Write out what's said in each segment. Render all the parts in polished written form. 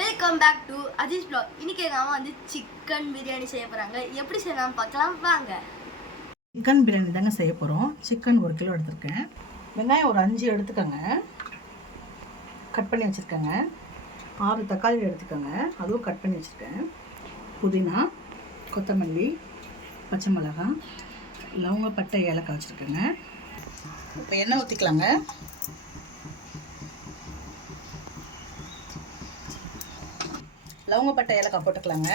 Welcome back to Azees blog. இன்னைக்கு எங்கள் அம்மா வந்து சிக்கன் பிரியாணி செய்ய போகிறாங்க. எப்படி செய்யலாம் பார்க்கலாம் வாங்க. சிக்கன் பிரியாணி தாங்க செய்ய போகிறோம். சிக்கன் 1 கிலோ எடுத்திருக்கேன். வெங்காயம் ஒரு 5 எடுத்துக்கோங்க, கட் பண்ணி வச்சுருக்கேங்க. 6 தக்காளி எடுத்துக்கோங்க, அதுவும் கட் பண்ணி வச்சுருக்கேன். புதினா, கொத்தமல்லி, பச்சை மிளகாய், லவங்க, பட்டை, ஏலக்காய் வச்சுருக்கேங்க. இப்போ எண்ணெய் ஊற்றிக்கலாங்க. லவங்கப்பட்டை, ஏலக்காய் போட்டுக்கலாங்க.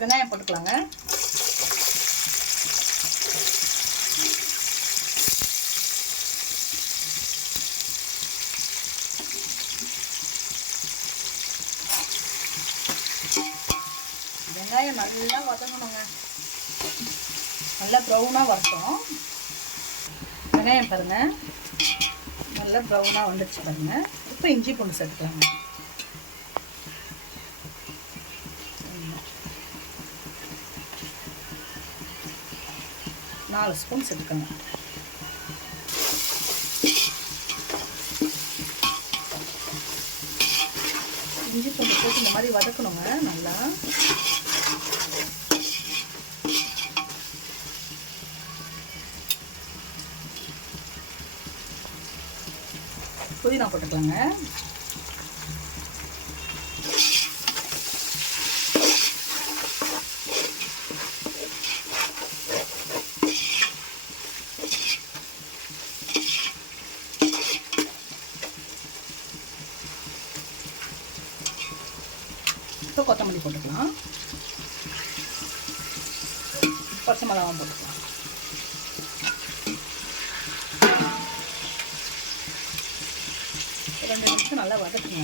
வெங்காயம் போட்டுக்கலாங்க. வெங்காயம் நல்லா வதங்கணுங்க, நல்லா ப்ரௌனாக வரட்டும். வெங்காயம் பாருங்கள் நல்லா ப்ரௌனாக வந்துடுச்சு பாருங்கள். இப்போ இஞ்சி பூண்டு சேர்த்துக்கலாங்க. 4 ஸ்பூன் சேர்த்துக்கோங்க. இஞ்சி பூண்டு போட்டு இந்த மாதிரி வதக்கணுங்க நல்லா. புதினா போட்டுக்கலாங்க. இப்போ கொத்தமல்லி போட்டுக்கலாம். பச்சை மிளகாய் போட்டுக்கலாம். ஒரு 2 நிமிஷம் நல்லா வதக்குங்க.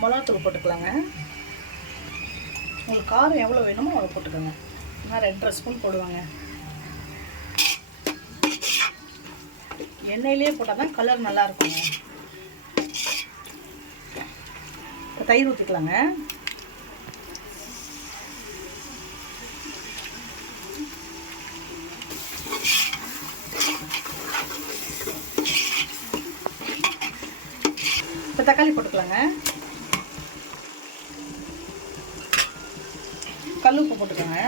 மிளகாத்தூள் போட்டுக்கலாங்க. உங்களுக்கு காரம் எவ்வளோ வேணுமோ அவ்வளோ போட்டுக்கோங்க. நான் 2.5 ஸ்பூன் போடுவாங்க. எண்ணெயிலே போட்டால் தான் கலர் நல்லா இருக்குங்க. இப்போ தயிர் ஊற்றிக்கலாங்க. இப்போ தக்காளி போட்டுக்கலாங்க. கல் உப்பு போட்டுக்கோங்க.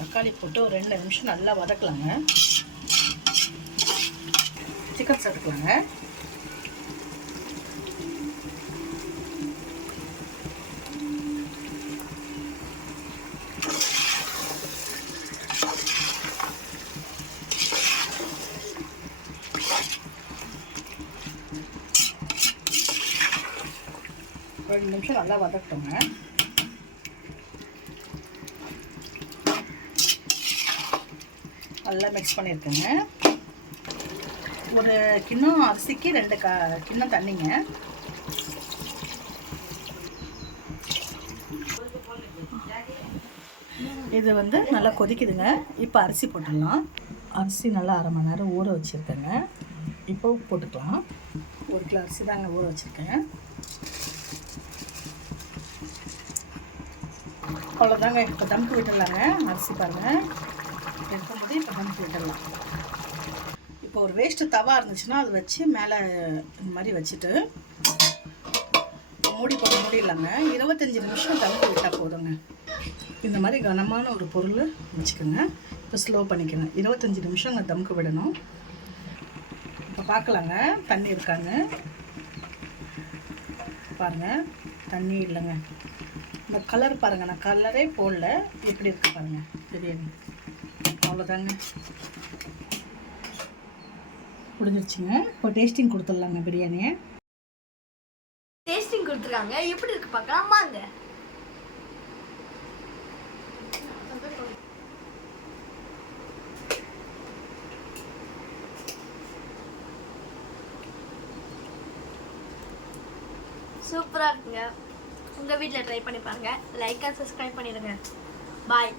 தக்காளி போட்டு ஒரு 2 நிமிஷம் நல்லா வதக்கலாங்க. சிக்கன் சேர்த்துக்கலாங்க. ஒரு 2 நிமிஷம் நல்லா வதக்கட்டுங்க. நல்லா மிக்ஸ் பண்ணியிருக்கேங்க. ஒரு கிண்ணம் அரிசிக்கு 2 கிண்ணம் தண்ணிங்க. இது வந்து நல்லா கொதிக்குதுங்க. இப்போ அரிசி போட்டுடலாம். அரிசி நல்லா 1/2 மணி நேரம் ஊற வச்சுருக்கேங்க. இப்போ போட்டுக்கலாம். 1 கிலோ அரிசி தாங்க ஊற வச்சுருக்கேன். அவ்வளோதாங்க. இப்போ தம்க்கு விட்டுடலாங்க. அரிசி பாருங்கள் எடுக்கும்போது இப்போ தம்க்கு விட்டுடலாம். இப்போ ஒரு வேஸ்ட்டு தவா இருந்துச்சுன்னா அது வச்சு மேலே இந்த மாதிரி வச்சுட்டு மூடி போட்டு மூடிடலாங்க. 25 நிமிஷம் தம்க்கு விட்டால் போதுங்க. இந்த மாதிரி கனமான ஒரு பொருள் வச்சுக்கோங்க. இப்போ ஸ்லோ பண்ணிக்கோங்க. 25 நிமிஷம் தம்க்கு விடணும். இப்போ பார்க்கலாங்க தண்ணி இருக்காங்க. பாருங்கள் தண்ணி இல்லைங்க. இந்த கலர் பாருங்கள், நான் கலரே போடல, எப்படி இருக்கு பாருங்கள் பிரியாணி. அவ்வளோதாங்க, முடிஞ்சிருச்சுங்க. இப்போ டேஸ்டிங் கொடுத்துடலாங்க பிரியாணியை. டேஸ்டிங் கொடுத்துருக்காங்க, எப்படி இருக்கு பார்க்கலாம் வாங்க. சூப்பராக இருக்குங்க. உங்கள் வீட்டில் ட்ரை பண்ணி பாருங்கள். லைக் அண்ட் சப்ஸ்கிரைப் பண்ணிடுங்க. பாய்.